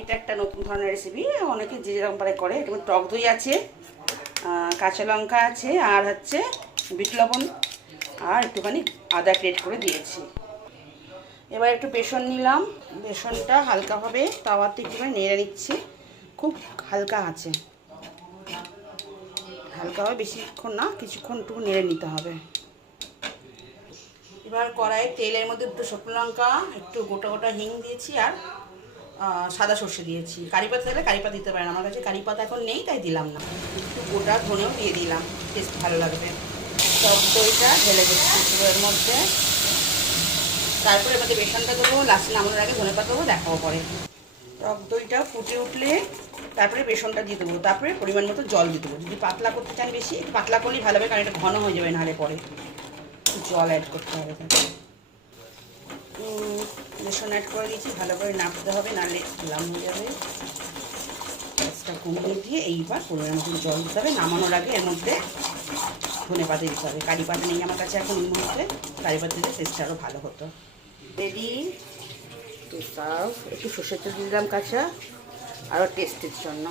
এটা একটা নতুন ধরনের রেসিপি, অনেকে যে যেরকম পারে করে। এটা টক দই আছে, কাঁচা লঙ্কা আছে, আর হচ্ছে বিট লবণ, আর একটুখানি আদা গ্রেট করে দিয়েছি। এবার একটু বেসন নিলাম, বেসনটা হালকাভাবে তাওয়াতে একটুখানি নেড়ে নিচ্ছি, খুব হালকা আছে, হালকাভাবে, বেশিক্ষণ না, কিছুক্ষণ একটু নেড়ে নিতে হবে। এবার কড়াইয়ে তেলের মধ্যে দুটো শুকনো লঙ্কা, একটু গোটা গোটা হিং দিয়েছি, আর সাদা সর্ষে দিয়েছি। কারি পাতা দিলে কারি পাতা দিতে পারেন, আমার কাছে কারি পাতা এখন নেই তাই দিলাম না। একটু গোটা ধনেও দিয়ে দিলাম, টেস্ট ভালো লাগবে। টক দইটা ঢেলে দিচ্ছি এর মধ্যে, তারপরে এর মধ্যে বেসনটা দেবো, লাস্টে নামানোর আগে ধনে পাতা দেবো, দেখাবো পরে। টক দইটা ফুটে উঠলে তারপরে বেসনটা দিয়ে দেবো, তারপরে পরিমাণ মতো জল দিয়ে দেবো। যদি পাতলা করতে চান বেশি, একটু পাতলা করলেই ভালো হবে, কারণ এটা ঘন হয়ে যাবে, নাহলে পরে জল অ্যাড করতে হবে। বেসন অ্যাড করে দিয়েছি, ভালো করে নাড়তে হবে, নাহলে লাম হয়ে যাবে। গ্যাসটা কমিয়ে দিয়ে এইবার পরিমাণ মতো জল দিতে হবে। নামানোর আগে এর মধ্যে ধনে পাতা দিতে হবে। কারি পাতা নেই আমার কাছে এখন, এই মুহূর্তে কারি পাতা দিলে টেস্টটা আরও ভালো হতো। Ready to serve. একটু সর্ষের তেল দিলাম কাঁচা, আরও টেস্টের জন্য।